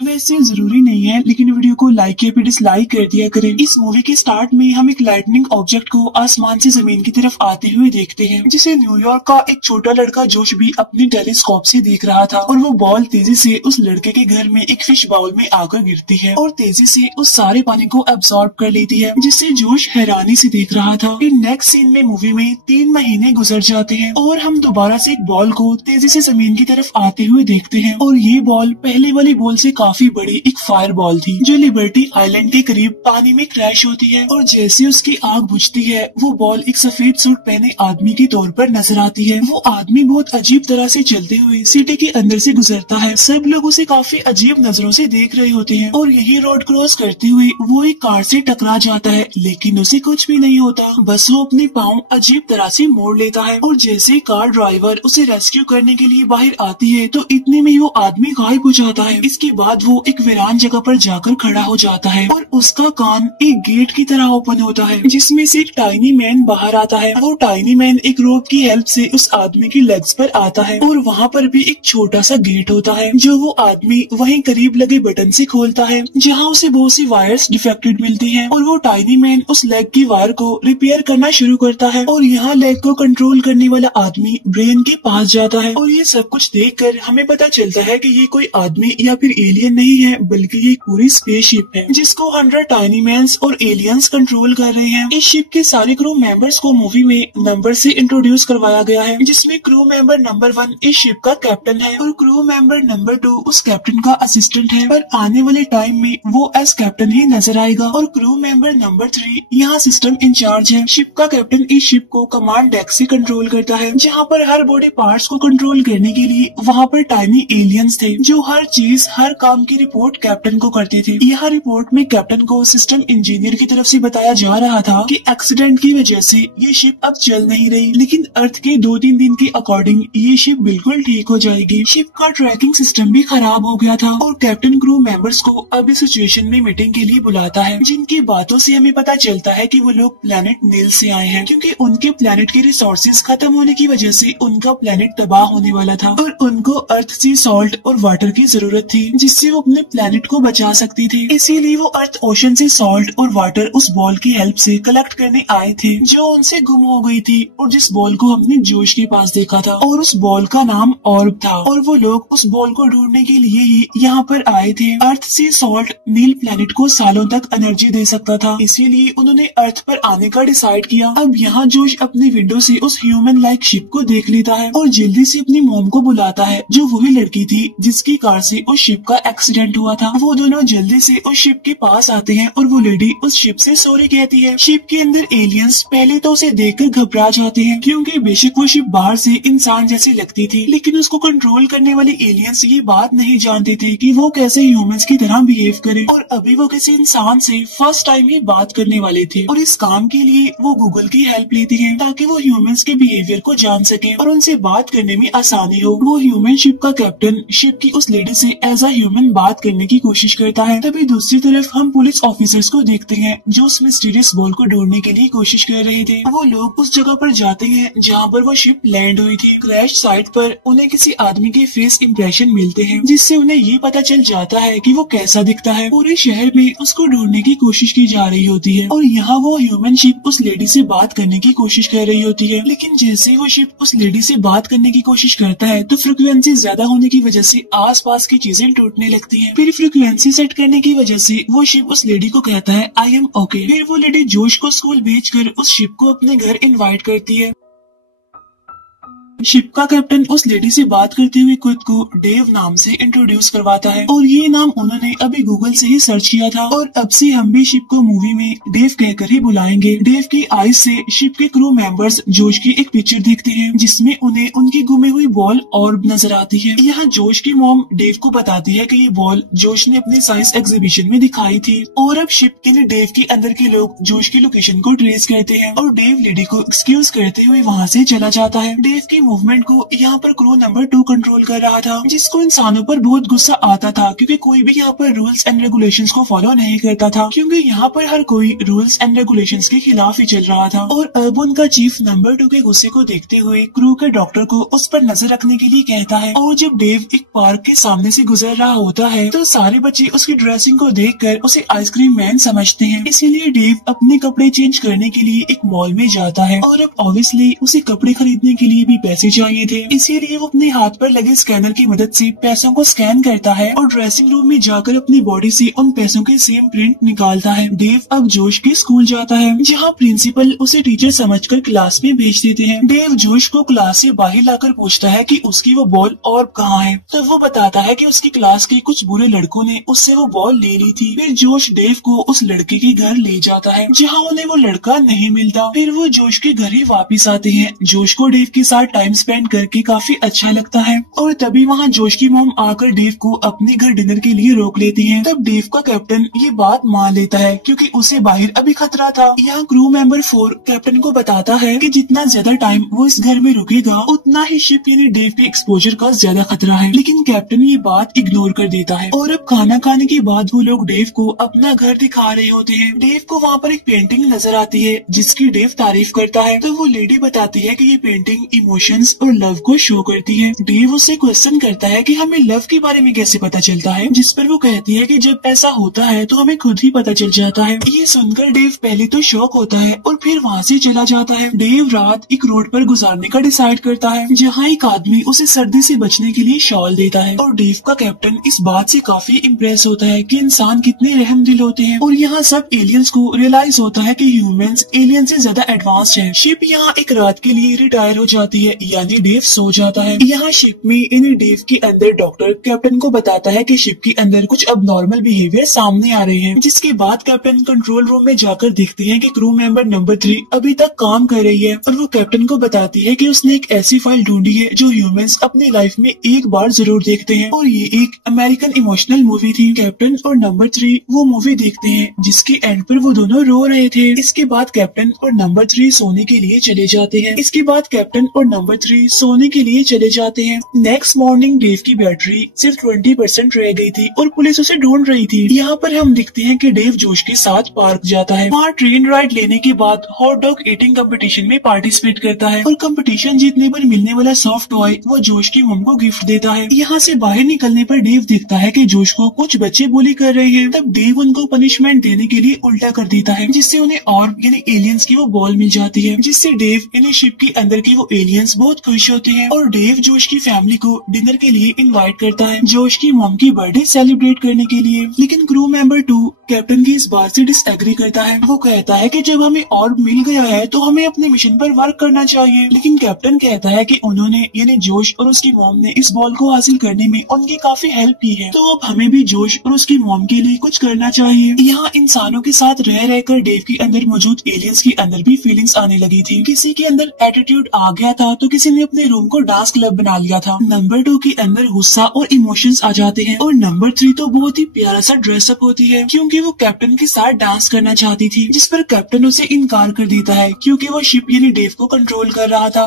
वैसे जरूरी नहीं है, लेकिन वीडियो को लाइक या फिर डिसलाइक कर दिया करें। इस मूवी के स्टार्ट में हम एक लाइटनिंग ऑब्जेक्ट को आसमान से जमीन की तरफ आते हुए देखते हैं, जिसे न्यूयॉर्क का एक छोटा लड़का जोश भी अपने टेलीस्कोप से देख रहा था। और वो बॉल तेजी से उस लड़के के घर में एक फिश बाउल में आकर गिरती है और तेजी से उस सारे पानी को एब्सॉर्ब कर लेती है, जिससे जोश हैरानी से देख रहा था। फिर नेक्स्ट सीन में मूवी में 3 महीने गुजर जाते हैं और हम दोबारा से एक बॉल को तेजी से जमीन की तरफ आते हुए देखते हैं। और ये बॉल पहले वाली बॉल से काफी बड़ी एक फायर बॉल थी, जो लिबर्टी आइलैंड के करीब पानी में क्रैश होती है। और जैसे उसकी आग बुझती है, वो बॉल एक सफेद सूट पहने आदमी के तौर पर नजर आती है। वो आदमी बहुत अजीब तरह से चलते हुए सिटी के अंदर से गुजरता है। सब लोग उसे काफी अजीब नजरों से देख रहे होते हैं। और यही रोड क्रॉस करते हुए वो एक कार से टकरा जाता है, लेकिन उसे कुछ भी नहीं होता, बस वो अपने पाँव अजीब तरह से मोड़ लेता है। और जैसे कार ड्राइवर उसे रेस्क्यू करने के लिए बाहर आती है, तो इतने में वो आदमी गायब हो जाता है। इसके बाद वो एक वीरान जगह पर जाकर खड़ा हो जाता है और उसका कान एक गेट की तरह ओपन होता है, जिसमें से एक टाइनी मैन बाहर आता है। वो टाइनी मैन एक रोप की हेल्प से उस आदमी की लेग्स पर आता है और वहाँ पर भी एक छोटा सा गेट होता है, जो वो आदमी वहीं करीब लगे बटन से खोलता है, जहाँ उसे बहुत सी वायर्स डिफेक्टेड मिलती हैं। और वो टाइनी मैन उस लेग की वायर को रिपेयर करना शुरू करता है। और यहाँ लेग को कंट्रोल करने वाला आदमी ब्रेन के पास जाता है। और ये सब कुछ देखकर हमें पता चलता है कि ये कोई आदमी या फिर एलियन नहीं है, बल्कि ये पूरी स्पेसशिप है, जिसको 100 टाइनी मैन्स और एलियंस कंट्रोल कर रहे हैं। इस शिप के सारे क्रू मेंबर्स को मूवी में नंबर से इंट्रोड्यूस करवाया गया है, जिसमें क्रू मेंबर नंबर 1 इस शिप का कैप्टन है और क्रू मेंबर नंबर 2 उस कैप्टन का असिस्टेंट है। पर आने वाले टाइम में वो एज कैप्टन ही नजर आएगा। और क्रू मेंबर नंबर 3 यहाँ सिस्टम इंचार्ज है। शिप का कैप्टन इस शिप को कमांड डेक से कंट्रोल करता है, जहाँ पर हर बॉडी पार्ट्स को कंट्रोल करने के लिए वहाँ पर टाइनी एलियंस थे, जो हर चीज हर काम की रिपोर्ट कैप्टन को करते थे। यह रिपोर्ट में कैप्टन को सिस्टम इंजीनियर की तरफ से बताया जा रहा था कि एक्सीडेंट की वजह से ये शिप अब चल नहीं रही, लेकिन अर्थ के 2-3 दिन के अकॉर्डिंग ये शिप बिल्कुल ठीक हो जाएगी। शिप का ट्रैकिंग सिस्टम भी खराब हो गया था और कैप्टन क्रू मेंबर्स को अब इस सिचुएशन में मीटिंग के लिए बुलाता है, जिनकी बातों से हमें पता चलता है कि वो लोग प्लेनेट नील से आए हैं, क्योंकि उनके प्लेनेट के रिसोर्सेज खत्म होने की वजह से उनका प्लेनेट तबाह होने वाला था और उनको अर्थ से सॉल्ट और वाटर की जरूरत थी, जिससे वो अपने प्लेनेट को बचा सकती थी। इसीलिए वो अर्थ ओशन से सॉल्ट और वाटर उस बॉल की हेल्प से कलेक्ट करने आए थे, जो उनसे गुम हो गई थी और जिस बॉल को हमने जोश के पास देखा था। और उस बॉल का नाम ऑर्ब था और वो लोग उस बॉल को ढूंढने के लिए ही यहाँ पर आए थे। अर्थ से सॉल्ट नील प्लेनेट को सालों तक एनर्जी दे सकता था, इसीलिए उन्होंने अर्थ पर आने का डिसाइड किया। अब यहाँ जोश अपनी विंडो से उस ह्यूमन लाइक शिप को देख लेता है और जल्दी से अपनी मॉम को बुलाता है, जो वही लड़की थी जिसकी कार से उस शिप का एक्सीडेंट हुआ था। वो दोनों जल्दी से उस शिप के पास आते हैं और वो लेडी उस शिप से सॉरी कहती है। शिप के अंदर एलियंस पहले तो उसे देखकर घबरा जाते हैं, क्योंकि बेशक वो शिप बाहर से इंसान जैसी लगती थी, लेकिन उसको कंट्रोल करने वाले एलियंस ये बात नहीं जानते थे कि वो कैसे ह्यूमंस की तरह बिहेव करे। और अभी वो किसी इंसान से फर्स्ट टाइम ही बात करने वाले थे और इस काम के लिए वो गूगल की हेल्प लेती हैं, ताकि वो ह्यूमंस के बिहेवियर को जान सके और उनसे बात करने में आसानी हो। वो ह्यूमन शिप का कैप्टन शिप की उस लेडी से एज अ ह्यूमन बात करने की कोशिश करता है। तभी दूसरी तरफ हम पुलिस ऑफिसर्स को देखते हैं, जो उस मिस्टीरियस बॉल को ढूंढने के लिए कोशिश कर रहे थे। वो लोग उस जगह पर जाते हैं जहाँ पर वो शिप लैंड हुई थी। क्रैश साइट पर उन्हें किसी आदमी के फेस इंप्रेशन मिलते हैं, जिससे उन्हें ये पता चल जाता है कि वो कैसा दिखता है। पूरे शहर में उसको ढूंढने की कोशिश की जा रही होती है और यहाँ वो ह्यूमन शिप उस लेडी से बात करने की कोशिश कर रही होती है। लेकिन जैसे वो शिप उस लेडी से बात करने की कोशिश करता है, तो फ्रिक्वेंसी ज्यादा होने की वजह से आसपास की चीजें टूटने लगती हैं। फिर फ्रिक्वेंसी सेट करने की वजह से वो शिप उस लेडी को कहता है आई एम ओके। फिर वो लेडी जोश को स्कूल भेजकर उस शिप को अपने घर इनवाइट करती है। शिप का कैप्टन उस लेडी से बात करते हुए खुद को डेव नाम से इंट्रोड्यूस करवाता है और ये नाम उन्होंने अभी गूगल से ही सर्च किया था और अब से हम भी शिप को मूवी में डेव कहकर ही बुलाएंगे। डेव की आईज से शिप के क्रू मेंबर्स जोश की एक पिक्चर देखते हैं, जिसमें उन्हें उनकी गुमे हुई बॉल ऑर्ब नजर आती है। यहाँ जोश की मॉम डेव को बताती है कि ये बॉल जोश ने अपने साइंस एग्जीबिशन में दिखाई थी। और अब शिप के डेव के अंदर के लोग जोश की लोकेशन को ट्रेस करते हैं और डेव लेडी को एक्सक्यूज करते हुए वहाँ से चला जाता है। डेव की मूवमेंट को यहाँ पर क्रू नंबर 2 कंट्रोल कर रहा था, जिसको इंसानों पर बहुत गुस्सा आता था क्योंकि कोई भी यहाँ पर रूल्स एंड रेगुलेशंस को फॉलो नहीं करता था, क्योंकि यहाँ पर हर कोई रूल्स एंड रेगुलेशंस के खिलाफ ही चल रहा था। और अब उनका चीफ नंबर 2 के गुस्से को देखते हुए क्रू के डॉक्टर को उस पर नजर रखने के लिए कहता है। और जब डेव एक पार्क के सामने से गुजर रहा होता है तो सारे बच्चे उसकी ड्रेसिंग को देखकर उसे आइसक्रीम मैन समझते हैं, इसीलिए डेव अपने कपड़े चेंज करने के लिए एक मॉल में जाता है। और अब ऑब्वियसली उसे कपड़े खरीदने के लिए भी पैसे चाहिए थे, इसीलिए वो अपने हाथ पर लगे स्कैनर की मदद से पैसों को स्कैन करता है और ड्रेसिंग रूम में जाकर अपनी बॉडी से उन पैसों के सेम प्रिंट निकालता है। डेव अब जोश के स्कूल जाता है, जहाँ प्रिंसिपल उसे टीचर समझकर क्लास में भेज देते हैं। डेव जोश को क्लास से बाहर लाकर पूछता है कि उसकी वो बॉल और कहाँ है, तो वो बताता है कि उसकी क्लास के कुछ बुरे लड़कों ने उससे वो बॉल ले ली थी। फिर जोश डेव को उस लड़के के घर ले जाता है, जहाँ उन्हें वो लड़का नहीं मिलता। फिर वो जोश के घर ही वापिस आते हैं। जोश को डेव के साथ टाइम स्पेंड करके काफी अच्छा लगता है। और तभी वहाँ जोश की मॉम आकर डेव को अपने घर डिनर के लिए रोक लेती है। तब डेव का कैप्टन ये बात मान लेता है क्योंकि उसे बाहर अभी खतरा था। यहाँ क्रू मेंबर 4 कैप्टन को बताता है कि जितना ज्यादा टाइम वो इस घर में रुकेगा उतना ही शिप यानी डेव के एक्सपोजर का ज्यादा खतरा है, लेकिन कैप्टन ये बात इग्नोर कर देता है। और अब खाना खाने के बाद वो लोग डेव को अपना घर दिखा रहे होते हैं। डेव को वहाँ पर एक पेंटिंग नजर आती है जिसकी डेव तारीफ करता है, तो वो लेडी बताती है कि ये पेंटिंग इमोशंस और लव को शो करती है। डेव उससे क्वेश्चन करता है कि हमें लव के बारे में कैसे पता चलता है, जिस पर वो कहती है कि जब ऐसा होता है तो हमें खुद ही पता चल जाता है। ये सुनकर डेव पहले तो शॉक होता है और फिर वहाँ से चला जाता है। डेव रात एक रोड पर गुजारने का डिसाइड करता है, जहाँ एक आदमी उसे सर्दी से बचने के लिए शॉल देता है। और डेव का कैप्टन इस बात से काफी इम्प्रेस होता है कि इंसान कितने रहमदिल होते हैं। और यहाँ सब एलियंस को रियलाइज होता है कि ह्यूमंस एलियन से ज्यादा एडवांस्ड हैं। शिप यहाँ एक रात के लिए रिटायर हो जाती है, यानी डेव सो जाता है। यहाँ शिप में यानी डेव के अंदर डॉक्टर कैप्टन को बताता है कि शिप के अंदर कुछ अबनॉर्मल बिहेवियर सामने आ रहे हैं, जिसके बाद कैप्टन कंट्रोल रूम में जाकर देखते हैं कि क्रू मेंबर नंबर 3 अभी तक काम कर रही है। और वो कैप्टन को बताती है कि उसने एक ऐसी फाइल ढूंढी है जो ह्यूमंस अपनी लाइफ में एक बार जरूर देखते हैं, और ये एक अमेरिकन इमोशनल मूवी थी। कैप्टन और नंबर 3 वो मूवी देखते हैं जिसके एंड पर वो दोनों रो रहे थे। इसके बाद कैप्टन और नंबर 3 सोने के लिए चले जाते हैं। नेक्स्ट मॉर्निंग डेव की बैटरी सिर्फ 20% रह गई थी और पुलिस उसे ढूंढ रही थी। यहाँ पर हम दिखते हैं कि डेव जोश के साथ पार्क जाता है। वहाँ ट्रेन राइड लेने के बाद हॉट डॉग ईटिंग कंपटीशन में पार्टिसिपेट करता है और कंपटीशन जीतने पर मिलने वाला सॉफ्ट टॉय वो जोश की मम को गिफ्ट देता है। यहाँ से बाहर निकलने पर डेव देखता है कि जोश को कुछ बच्चे बुली कर रहे हैं। तब डेव उनको पनिशमेंट देने के लिए उल्टा कर देता है, जिससे उन्हें और यानी एलियंस की वो बॉल मिल जाती है, जिससे डेव यानी शिप के अंदर की वो एलियंस बहुत खुश होते हैं। और डेव जोश की फैमिली को डिनर के लिए इनवाइट करता है, जोश की मॉम की बर्थडे सेलिब्रेट करने के लिए। लेकिन क्रू मेंबर 2 कैप्टन की इस बात से डिसएग्री करता है। वो कहता है कि जब हमें और मिल गया है तो हमें अपने मिशन पर वर्क करना चाहिए। लेकिन कैप्टन कहता है कि उन्होंने यानी जोश और उसकी मॉम ने इस बॉल को हासिल करने में उनकी काफी हेल्प की है, तो अब हमें भी जोश और उसकी मॉम के लिए कुछ करना चाहिए। यहाँ इंसानों के साथ रह रहकर डेव के अंदर मौजूद एलियंस के अंदर भी फीलिंग्स आने लगी थी। किसी के अंदर एटीट्यूड आ गया था तो किसी ने अपने रूम को डांस क्लब बना लिया था। नंबर 2 के अंदर गुस्सा और इमोशंस आ जाते हैं। और नंबर 3 तो बहुत ही प्यारा सा ड्रेसअप होती है क्योंकि वो कैप्टन के साथ डांस करना चाहती थी, जिस पर कैप्टन उसे इनकार कर देता है क्योंकि वो शिप यानी डेव को कंट्रोल कर रहा था।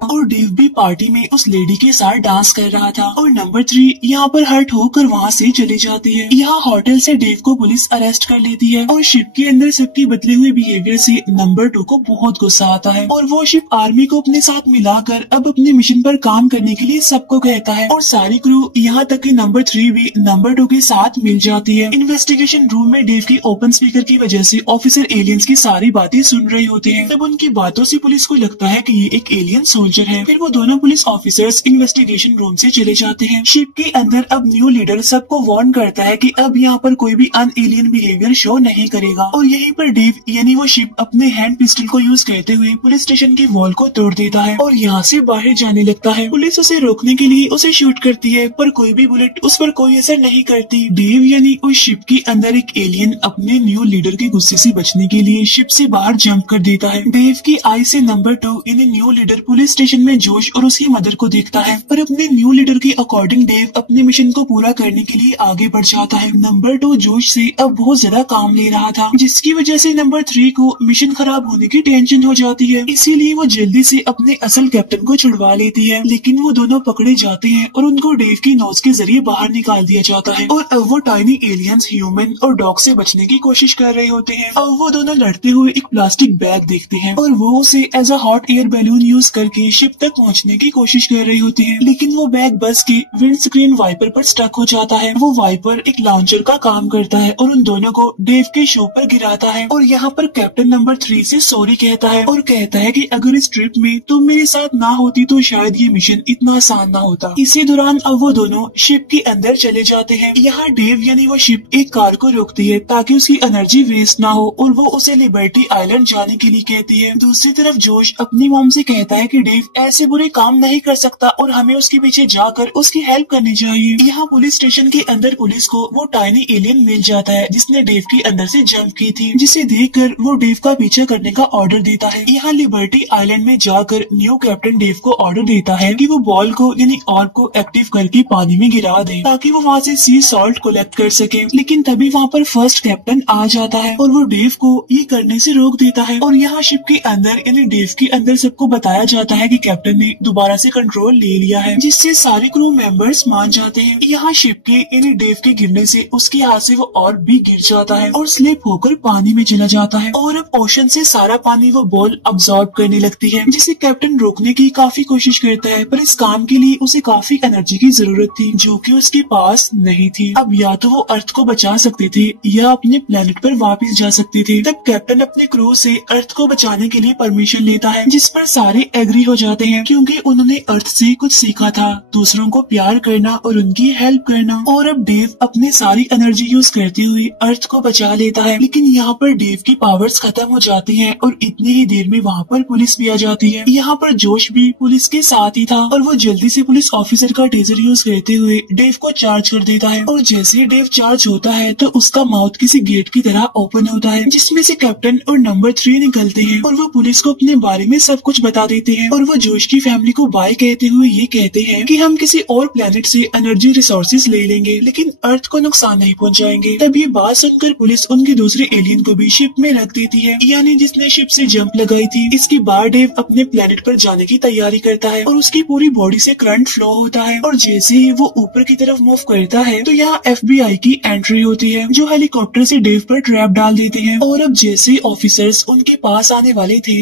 और डेव भी पार्टी में उस लेडी के साथ डांस कर रहा था। और नंबर 3 यहाँ पर हर्ट होकर वहाँ से चली जाती है। यहाँ होटल से डेव को पुलिस अरेस्ट कर लेती है और शिप के अंदर सबके बदले हुए बिहेवियर से नंबर 2 को बहुत गुस्सा आता है और वो शिप आर्मी को अपने साथ मिलाकर अब अपने मिशन पर काम करने के लिए सबको कहता है। और सारी क्रू यहाँ तक कि नंबर 3 भी नंबर 2 के साथ मिल जाती है। इन्वेस्टिगेशन रूम में डेव की ओपन स्पीकर की वजह से ऑफिसर एलियंस की सारी बातें सुन रहे होते हैं। तब उनकी बातों से पुलिस को लगता है कि ये एक एलियन सोल्जर है। फिर वो दोनों पुलिस ऑफिसर्स इन्वेस्टिगेशन रूम से चले जाते हैं। शिप के अंदर अब न्यू लीडर सबको वार्न करता है कि अब यहाँ पर कोई भी अन एलियन बिहेवियर शो नहीं करेगा। और यहीं पर डेव यानी वो शिप अपने हैंड पिस्टल को यूज करते हुए पुलिस स्टेशन की वॉल को तोड़ देता है और यहाँ से बाहर जाने लगता है। पुलिस उसे रोकने के लिए उसे शूट करती है पर कोई भी बुलेट उस पर कोई असर नहीं करती। डेव यानी उस शिप के अंदर एक एलियन अपने न्यू लीडर के गुस्से से बचने के लिए शिप से बाहर जंप कर देता है। डेव की आई से नंबर 2 यानी न्यू लीडर पुलिस स्टेशन में जोश और उसकी मदर को देखता है और अपने न्यू लीडर के अकॉर्डिंग डेव अपने मिशन को पूरा करने के लिए आगे बढ़ जाता है। नंबर 2 जोश से अब बहुत ज्यादा काम ले रहा था, जिसकी वजह से नंबर 3 को मिशन खराब होने की टेंशन हो जाती है। इसीलिए वो जल्दी से अपने असल कैप्टन को छुड़वा लेती है, लेकिन वो दोनों पकड़े जाते हैं और उनको डेव की नोज के जरिए बाहर निकाल दिया जाता है। और अब वो टाइनी एलियंस ह्यूमन और डॉग से बचने की कोशिश कर रहे होते हैं। अब वो दोनों लड़ते हुए एक प्लास्टिक बैग देखते हैं और वो उसे as a hot air balloon use करके शिप तक पहुंचने की कोशिश कर रहे होते हैं, लेकिन वो बैग बस के विंड स्क्रीन वाइपर पर स्टक हो जाता है। वो वाइपर एक लॉन्चर का काम करता है और उन दोनों को डेव के शो पर गिराता है और यहाँ पर कैप्टन नंबर 3 से सॉरी कहता है और कहता है कि अगर इस ट्रिप में तुम मेरे साथ ना होती तो शायद ये मिशन इतना आसान ना होता। इसी दौरान अब वो दोनों शिप के अंदर चले जाते हैं। यहाँ डेव यानी वो शिप एक कार को रोकती है ताकि उसकी एनर्जी वेस्ट ना हो और वो उसे लिबर्टी आइलैंड जाने के लिए कहती है। दूसरी तरफ जोश अपनी मॉम से कहता है कि डेव ऐसे बुरे काम नहीं कर सकता और हमें उसके पीछे जाकर उसकी हेल्प करनी चाहिए। यहाँ पुलिस स्टेशन के अंदर पुलिस को वो टाइनी एलियन मिल जाता है जिसने डेव के अंदर से जंप की थी, जिसे देखकर वो डेव का पीछा करने का ऑर्डर देता है। यहाँ लिबर्टी आइलैंड में जाकर न्यू कैप्टन डेव को ऑर्डर देता है कि वो बॉल को यानी ऑर्ब को एक्टिव करके पानी में गिरा दे ताकि वो वहाँ से सी सॉल्ट कलेक्ट कर सके। लेकिन तभी वहाँ पर फर्स्ट कैप्टन आ जाता है और वो डेव को ये करने से रोक देता है और यहाँ शिप के अंदर यानी डेव के अंदर सबको बताया जाता है कि कैप्टन ने दोबारा से कंट्रोल ले लिया है, जिससे सारे क्रू मेंबर्स मान जाते हैं। यहाँ शिप के यानी डेव के गिरने से उसके हाथ से वो ऑर्ब भी गिर जाता है और स्लिप होकर पानी में चला जाता है और अब ओशन से सारा पानी वो बॉल अब्सॉर्ब करने लगती है, जिसे कैप्टन रोकने की काफी कोशिश करता है, पर इस काम के लिए उसे काफी एनर्जी की जरूरत थी जो कि उसके पास नहीं थी। अब या तो वो अर्थ को बचा सकते थे या अपने प्लेनेट पर वापस जा सकते थे। तब कैप्टन अपने क्रू से अर्थ को बचाने के लिए परमिशन लेता है, जिस पर सारे एग्री हो जाते हैं क्योंकि उन्होंने अर्थ से कुछ सीखा था, दूसरों को प्यार करना और उनकी हेल्प करना। और अब डेव अपने सारी एनर्जी यूज करते हुए अर्थ को बचा लेता है, लेकिन यहाँ पर डेव की पावर्स खत्म हो जाती हैं और इतनी ही देर में वहाँ पर पुलिस भी आ जाती है। यहाँ पर जोश भी पुलिस के साथ ही था और वो जल्दी से पुलिस ऑफिसर का टेजर यूज करते हुए डेव को चार्ज कर देता है और जैसे ही डेव चार्ज होता है तो उसका माउथ किसी गेट की तरह ओपन होता है, जिसमें से कैप्टन और नंबर 3 निकलते हैं और वो पुलिस को अपने बारे में सब कुछ बता देते हैं और वो जोश की फैमिली को बाय कहते हुए ये कहते हैं कि हम किसी और प्लेनेट से एनर्जी रिसोर्सेज ले लेंगे लेकिन अर्थ को नुकसान नहीं पहुंचाएंगे। तब ये बात सुनकर पुलिस उनके दूसरे एलियन को भी शिप में रख देती है, यानी जिसने शिप से जंप लगाई थी। इसके बाद डेव अपने प्लेनेट पर जाने की तैयारी करता है और उसकी पूरी बॉडी से करंट फ्लो होता है और जैसे ही वो ऊपर की तरफ मूव करता है तो यहाँ FBI की एंट्री होती है जो हेलीकॉप्टर से डेव पर ट्रैप डाल देते हैं। और अब जैसे ऑफिसर्स उनके पास आने वाले थे,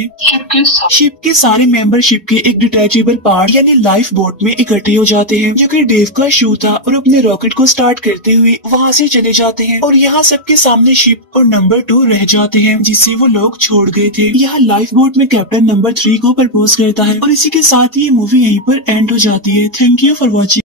शिप के सारे मेंबर शिप के एक डिटैचेबल पार्ट यानी लाइफ बोट में इकट्ठे हो जाते हैं जो कि डेव का शू था और अपने रॉकेट को स्टार्ट करते हुए वहाँ से चले जाते हैं और यहाँ सबके सामने शिप और नंबर 2 रह जाते हैं जिसे वो लोग छोड़ गए थे। यहाँ लाइफ बोट में कैप्टन नंबर 3 को प्रपोज करता है और इसी के साथ ये मूवी यहीं पर एंड हो जाती है। Thank you for watching.